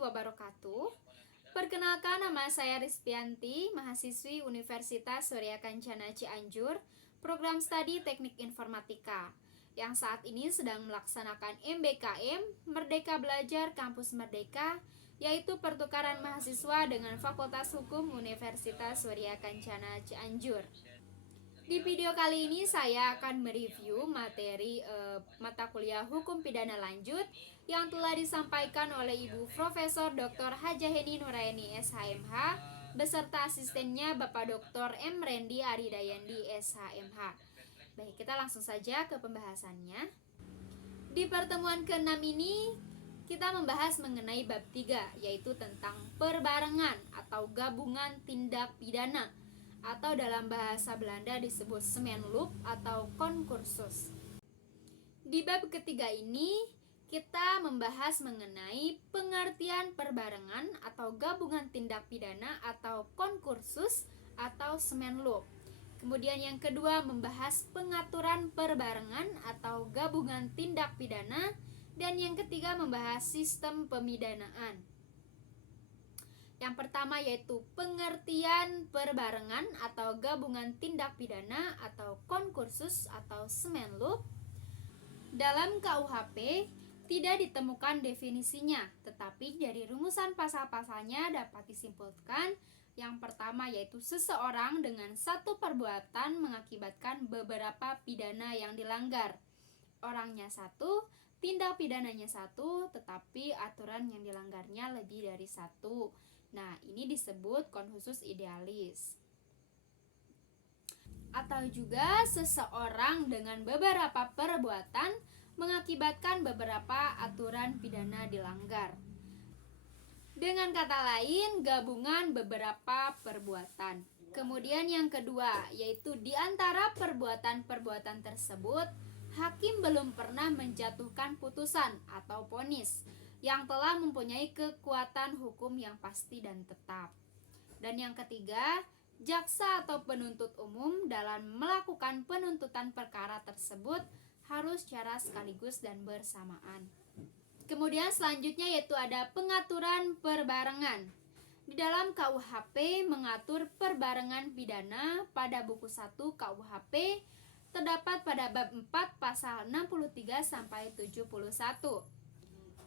wabarakatuh. Perkenalkan, nama saya Rizpianti, mahasiswi Universitas Surya Kencana Cianjur, program studi Teknik Informatika, yang saat ini sedang melaksanakan MBKM Merdeka Belajar Kampus Merdeka, yaitu pertukaran mahasiswa dengan Fakultas Hukum Universitas Surya Kencana Cianjur. Di video kali ini saya akan mereview materi mata kuliah Hukum Pidana Lanjut yang telah disampaikan oleh Ibu Profesor Dr. Hajaheni Nuraini SHMH beserta asistennya Bapak Dr. M. Rendi Aridayandi SHMH. Baik, kita langsung saja ke pembahasannya. Di pertemuan ke-6 ini kita membahas mengenai bab 3, yaitu tentang perbarengan atau gabungan tindak pidana, atau dalam bahasa Belanda disebut semenloop atau konkursus. Di bab ketiga ini kita membahas mengenai pengertian perbarengan atau gabungan tindak pidana atau konkursus atau semenloop. Kemudian yang kedua membahas pengaturan perbarengan atau gabungan tindak pidana, dan yang ketiga membahas sistem pemidanaan. Yang pertama yaitu pengertian perbarengan atau gabungan tindak pidana atau konkursus atau semenloop. Dalam KUHP tidak ditemukan definisinya, tetapi dari rumusan pasal-pasalnya dapat disimpulkan. Yang pertama yaitu seseorang dengan satu perbuatan mengakibatkan beberapa pidana yang dilanggar. Orangnya satu, tindak pidananya satu, tetapi aturan yang dilanggarnya lebih dari satu. Nah, ini disebut konkursus idealis. Atau juga seseorang dengan beberapa perbuatan mengakibatkan beberapa aturan pidana dilanggar. Dengan kata lain, gabungan beberapa perbuatan. Kemudian yang kedua, yaitu di antara perbuatan-perbuatan tersebut, hakim belum pernah menjatuhkan putusan atau vonis yang telah mempunyai kekuatan hukum yang pasti dan tetap. Dan yang ketiga, jaksa atau penuntut umum dalam melakukan penuntutan perkara tersebut harus secara sekaligus dan bersamaan. Kemudian selanjutnya yaitu ada pengaturan perbarengan. Di dalam KUHP mengatur perbarengan pidana pada buku 1 KUHP terdapat pada bab 4 pasal 63 sampai 71.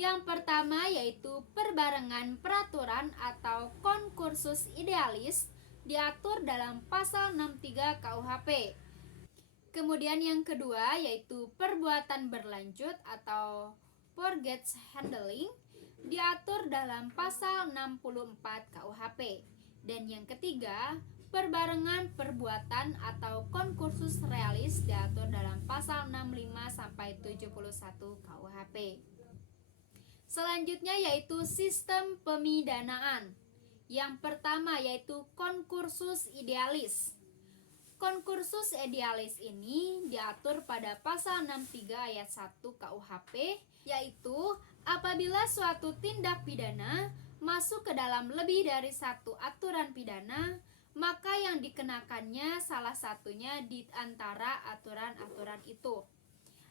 Yang pertama yaitu perbarengan peraturan atau konkursus idealis diatur dalam pasal 63 KUHP. Kemudian yang kedua yaitu perbuatan berlanjut atau forgets handling diatur dalam pasal 64 KUHP. Dan yang ketiga, perbarengan perbuatan atau konkursus realis diatur dalam pasal 65 sampai 71 KUHP. Selanjutnya yaitu sistem pemidanaan. Yang pertama yaitu konkursus idealis. Konkursus idealis ini diatur pada pasal 63 ayat 1 KUHP, yaitu apabila suatu tindak pidana masuk ke dalam lebih dari satu aturan pidana, maka yang dikenakannya salah satunya di antara aturan-aturan itu.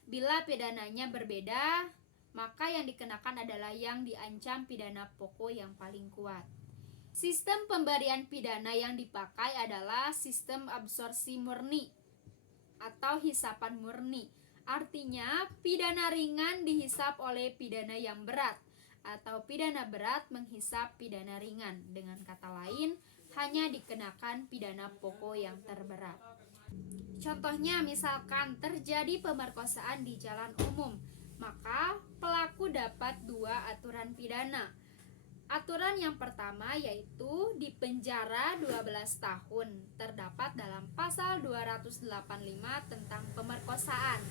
Bila pidananya berbeda, maka yang dikenakan adalah yang diancam pidana pokok yang paling kuat. Sistem pemberian pidana yang dipakai adalah sistem absorpsi murni atau hisapan murni. Artinya, pidana ringan dihisap oleh pidana yang berat, atau pidana berat menghisap pidana ringan. Dengan kata lain, hanya dikenakan pidana pokok yang terberat. Contohnya, misalkan terjadi pemerkosaan di jalan umum, maka pelaku dapat dua aturan pidana. Aturan yang pertama yaitu dipenjara 12 tahun, terdapat dalam pasal 285 tentang pemerkosaan.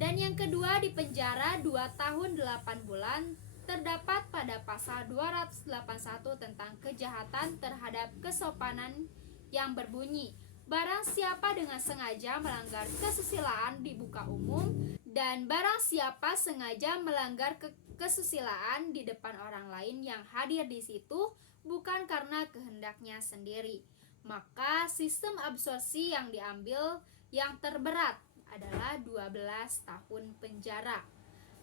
Dan yang kedua dipenjara 2 tahun 8 bulan, terdapat pada pasal 281 tentang kejahatan terhadap kesopanan yang berbunyi, barang siapa dengan sengaja melanggar kesusilaan di muka umum, dan barang siapa sengaja melanggar kesusilaan di depan orang lain yang hadir di situ bukan karena kehendaknya sendiri. Maka sistem absorpsi yang diambil yang terberat adalah 12 tahun penjara.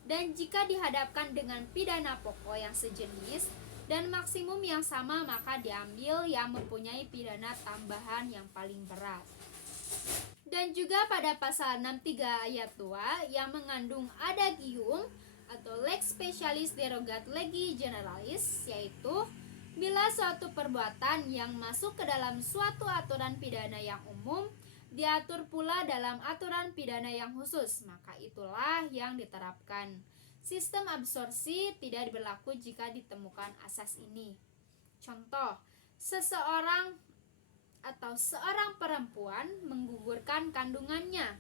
Dan jika dihadapkan dengan pidana pokok yang sejenis dan maksimum yang sama, maka diambil yang mempunyai pidana tambahan yang paling berat. Dan juga pada pasal 63 ayat 2 yang mengandung adagium atau lex specialis derogat legi generalis, yaitu bila suatu perbuatan yang masuk ke dalam suatu aturan pidana yang umum diatur pula dalam aturan pidana yang khusus, maka itulah yang diterapkan. Sistem absorpsi tidak berlaku jika ditemukan asas ini. Contoh, seseorang atau seorang perempuan menggugurkan kandungannya,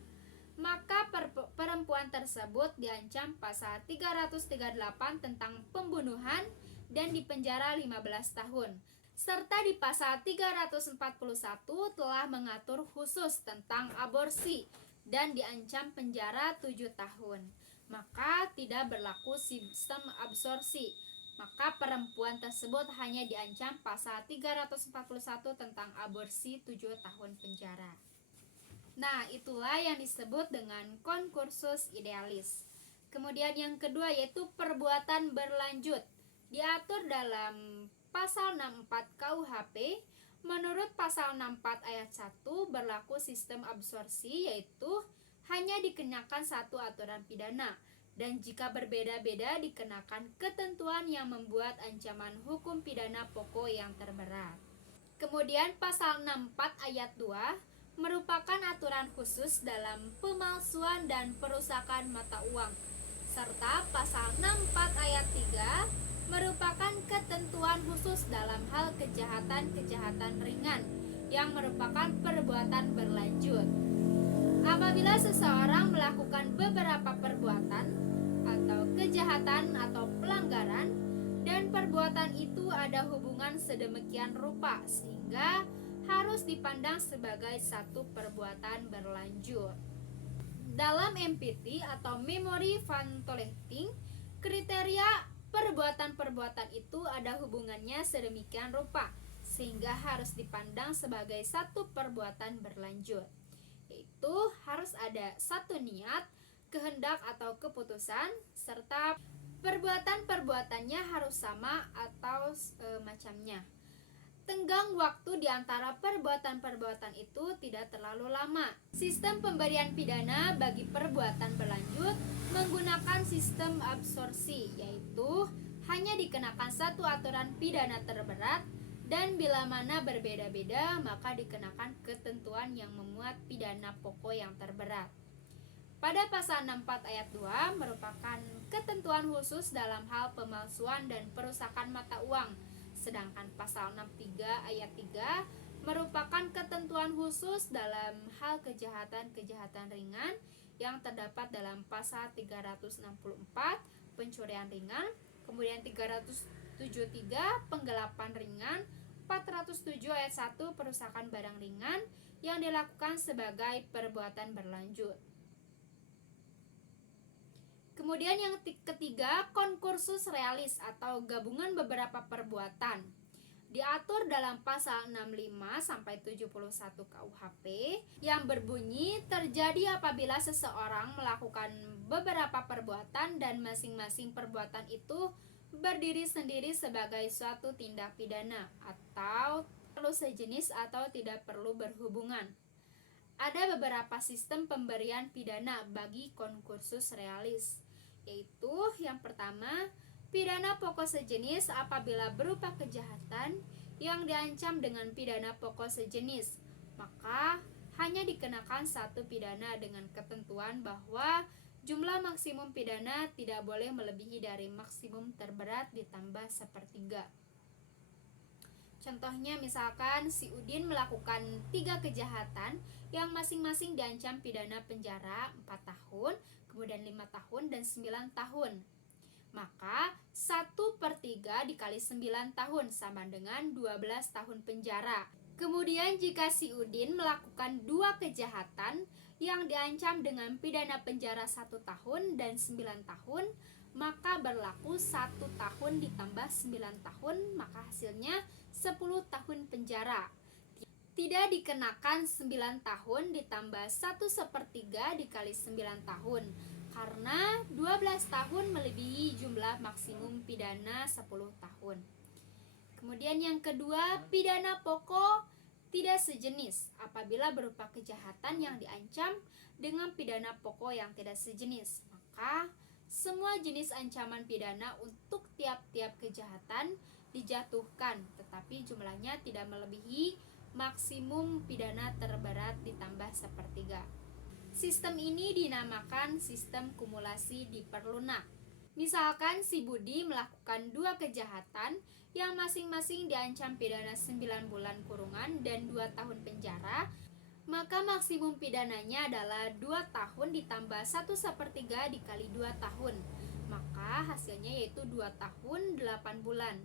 maka perempuan tersebut diancam pasal 338 tentang pembunuhan dan dipenjara 15 tahun. Serta di pasal 341 telah mengatur khusus tentang aborsi dan diancam penjara 7 tahun. Maka tidak berlaku sistem absorpsi. Maka perempuan tersebut hanya diancam pasal 341 tentang aborsi 7 tahun penjara. Nah, itulah yang disebut dengan concursus idealis. Kemudian yang kedua yaitu perbuatan berlanjut. Diatur dalam pasal 64 KUHP. Menurut pasal 64 ayat 1 berlaku sistem absorpsi, yaitu hanya dikenakan satu aturan pidana, dan jika berbeda-beda dikenakan ketentuan yang membuat ancaman hukum pidana pokok yang terberat. Kemudian pasal 64 ayat 2 merupakan aturan khusus dalam pemalsuan dan perusakan mata uang, serta pasal 64 ayat 3 merupakan ketentuan khusus dalam hal kejahatan-kejahatan ringan yang merupakan perbuatan berlanjut. Apabila seseorang melakukan beberapa perbuatan atau kejahatan atau pelanggaran dan perbuatan itu ada hubungan sedemikian rupa sehingga harus dipandang sebagai satu perbuatan berlanjut. Dalam MPT atau Memory Van Tolleting, kriteria perbuatan-perbuatan itu ada hubungannya sedemikian rupa sehingga harus dipandang sebagai satu perbuatan berlanjut. Yaitu harus ada satu niat, kehendak atau keputusan, serta perbuatan-perbuatannya harus sama atau macamnya. Tenggang waktu di antara perbuatan-perbuatan itu tidak terlalu lama. Sistem pemberian pidana bagi perbuatan berlanjut menggunakan sistem absorpsi, yaitu hanya dikenakan satu aturan pidana terberat, dan bila mana berbeda-beda maka dikenakan ketentuan yang memuat pidana pokok yang terberat. Pada pasal 64 ayat 2 merupakan ketentuan khusus dalam hal pemalsuan dan perusakan mata uang, sedangkan pasal 63 ayat 3 merupakan ketentuan khusus dalam hal kejahatan-kejahatan ringan yang terdapat dalam pasal 364 pencurian ringan, kemudian 373 penggelapan ringan, 407 ayat 1 perusakan barang ringan yang dilakukan sebagai perbuatan berlanjut. Kemudian yang ketiga, concursus realis atau gabungan beberapa perbuatan. Diatur dalam pasal 65 sampai 71 KUHP yang berbunyi terjadi apabila seseorang melakukan beberapa perbuatan dan masing-masing perbuatan itu berdiri sendiri sebagai suatu tindak pidana atau perlu sejenis atau tidak perlu berhubungan. Ada beberapa sistem pemberian pidana bagi concursus realis, yaitu yang pertama, pidana pokok sejenis apabila berupa kejahatan yang diancam dengan pidana pokok sejenis, maka hanya dikenakan satu pidana dengan ketentuan bahwa jumlah maksimum pidana tidak boleh melebihi dari maksimum terberat ditambah sepertiga. Contohnya misalkan si Udin melakukan 3 kejahatan yang masing-masing diancam pidana penjara 4 tahun, kemudian 5 tahun dan 9 tahun. Maka 1/3 dikali 9 tahun sama dengan 12 tahun penjara. Kemudian jika si Udin melakukan 2 kejahatan yang diancam dengan pidana penjara 1 tahun dan 9 tahun, maka berlaku 1 tahun ditambah 9 tahun, maka hasilnya 10 tahun penjara. Tidak dikenakan 9 tahun ditambah 1/3 dikali 9 tahun, karena 12 tahun melebihi jumlah maksimum pidana 10 tahun. Kemudian yang kedua, pidana pokok tidak sejenis apabila berupa kejahatan yang diancam dengan pidana pokok yang tidak sejenis. Maka semua jenis ancaman pidana untuk tiap-tiap kejahatan dijatuhkan, tetapi jumlahnya tidak melebihi maksimum pidana terberat ditambah sepertiga. Sistem ini dinamakan sistem kumulasi diperlunak. Misalkan si Budi melakukan 2 kejahatan yang masing-masing diancam pidana 9 bulan kurungan dan 2 tahun penjara, maka maksimum pidananya adalah 2 tahun ditambah 1/3 dikali 2 tahun. Maka hasilnya yaitu 2 tahun 8 bulan.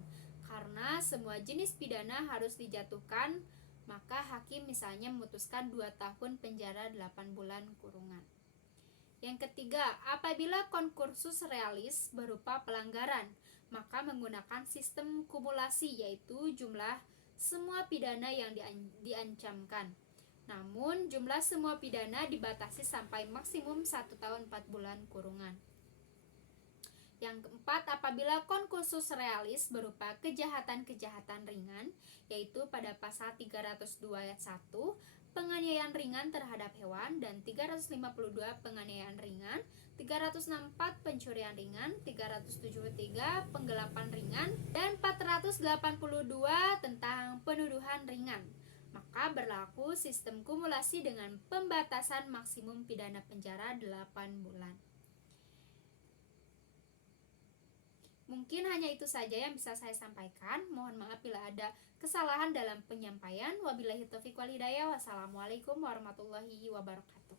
Karena semua jenis pidana harus dijatuhkan, maka hakim misalnya memutuskan 2 tahun penjara 8 bulan kurungan. Yang ketiga, apabila konkursus realis berupa pelanggaran, maka menggunakan sistem kumulasi, yaitu jumlah semua pidana yang diancamkan. Namun jumlah semua pidana dibatasi sampai maksimum 1 tahun 4 bulan kurungan. Yang keempat, apabila konkursus realis berupa kejahatan-kejahatan ringan, yaitu pada pasal 302 ayat 1, penganiayaan ringan terhadap hewan, dan 352 penganiayaan ringan, 364 pencurian ringan, 373 penggelapan ringan, dan 482 tentang penuduhan ringan. Maka berlaku sistem kumulasi dengan pembatasan maksimum pidana penjara 8 bulan. Mungkin hanya itu saja yang bisa saya sampaikan. Mohon maaf bila ada kesalahan dalam penyampaian. Wabillahi taufiq wal hidayah. Wassalamualaikum warahmatullahi wabarakatuh.